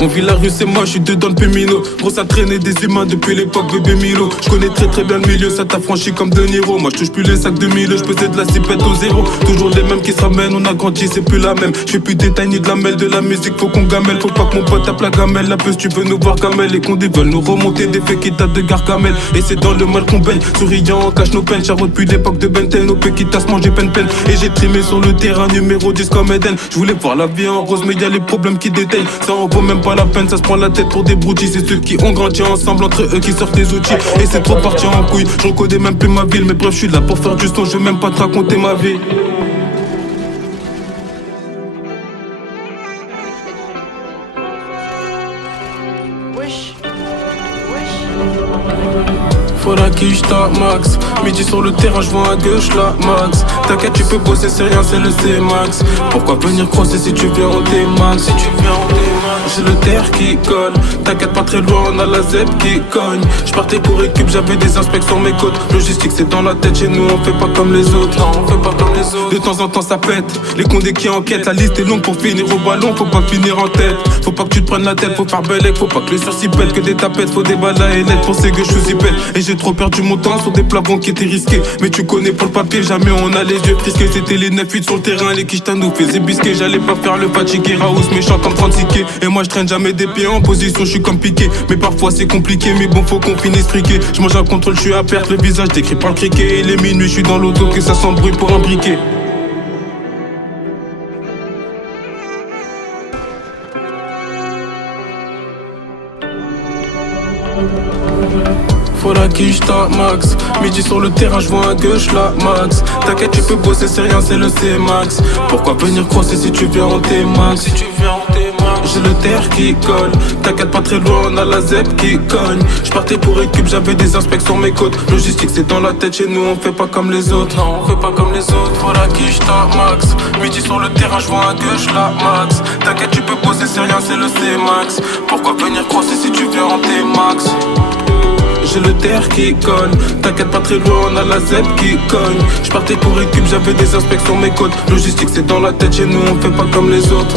On vit la rue, c'est moi, je suis dedans depuis Mino. Gros, ça traînait des humains depuis l'époque bébé Milo. Je connais très bien le milieu, ça t'a franchi comme De Niro. Moi, je touche plus les sacs de mille, je pesais de la cipette au zéro. Toujours les mêmes qui se ramènent, on a grandi, c'est plus la même. Je fais plus détail ni de la mêle, de la musique, faut qu'on gamelle. Faut pas que mon pote tape la gamelle. La puce, tu veux nous voir gamelle. Les condés veulent nous remonter des faits qui datent de Gargamel. Et c'est dans le mal qu'on baigne, souriant, on cache nos peines. Charlotte depuis l'époque de Benten, nos péquitas manger peine. Et j'ai trimé sur le terrain, numéro 10 comme Eden. Je voulais voir la vie en rose, mais y'a les problèmes qui déteignent. Ça en vaut même pas la peine, ça se prend la tête pour des broutilles. C'est ceux qui ont grandi ensemble, entre eux qui sortent des outils. Et c'est trop parti en couille, j'en connais même plus ma ville. Mais bref, je suis là pour faire du son, je veux même pas te raconter ma vie. Faudra qui je tape max. Midi sur le terrain, je vois à gauche là max. T'inquiète, tu peux bosser, c'est rien, c'est le C-Max. Pourquoi venir crosser si tu viens en T-Max? Si tu viens en T-Max, j'ai le terre qui colle. T'inquiète pas très loin, on a la ZEP qui cogne. J'partais pour équipe, j'avais des inspections mes côtes. Logistique c'est dans la tête, chez nous on fait pas comme les autres. Non, on fait pas comme les autres. De temps en temps ça pète, les condés qui enquêtent. La liste est longue pour finir au ballon, faut pas finir en tête. Faut pas que tu te prennes la tête, faut faire bellec. Faut pas que le sursis pète, que des tapettes. Faut des balles à net pour ces que je suis pète. Et j'ai trop perdu mon temps sur des plafonds qui étaient risqués. Mais tu connais pour le papier, jamais on a les yeux frisqués. C'était les 9-8 sur le terrain, les quichetas nous faisaient bisquer. J'allais pas faire le fatigué, Raous méchant comme 36 quais. Et moi je traîne jamais des pieds en position, je suis comme piqué. Mais parfois c'est compliqué, mais bon faut qu'on finisse friqué. Je mange un contrôle, je suis à perte, le visage décrit par le criquet. Il est minuit, je suis dans l'auto, que ça sent le bruit pour un briquet. Faudra qui je tape max. Midi sur le terrain, je vois à gauche là max. T'inquiète, tu peux bosser, c'est rien, c'est le C-Max. Pourquoi venir crosser si tu viens en T-Max? Si tu viens en T-Max, j'ai le terre qui colle. T'inquiète pas très loin, on a la ZEP qui cogne. J'partais pour équipe, j'avais des inspections mes côtes. Logistique c'est dans la tête, chez nous on fait pas comme les autres. Non, on fait pas comme les autres. Faudra qui je tape max. Midi sur le terrain, je vois à gauche là max. T'inquiète, tu peux bosser, c'est rien, c'est le C-Max. Pourquoi venir crosser si tu viens en T-Max? J'ai le terre qui colle. T'inquiète pas très loin, on a la ZEP qui cogne. J'partais pour équipe, j'avais des inspections mes côtes. Logistique c'est dans la tête, chez nous on fait pas comme les autres.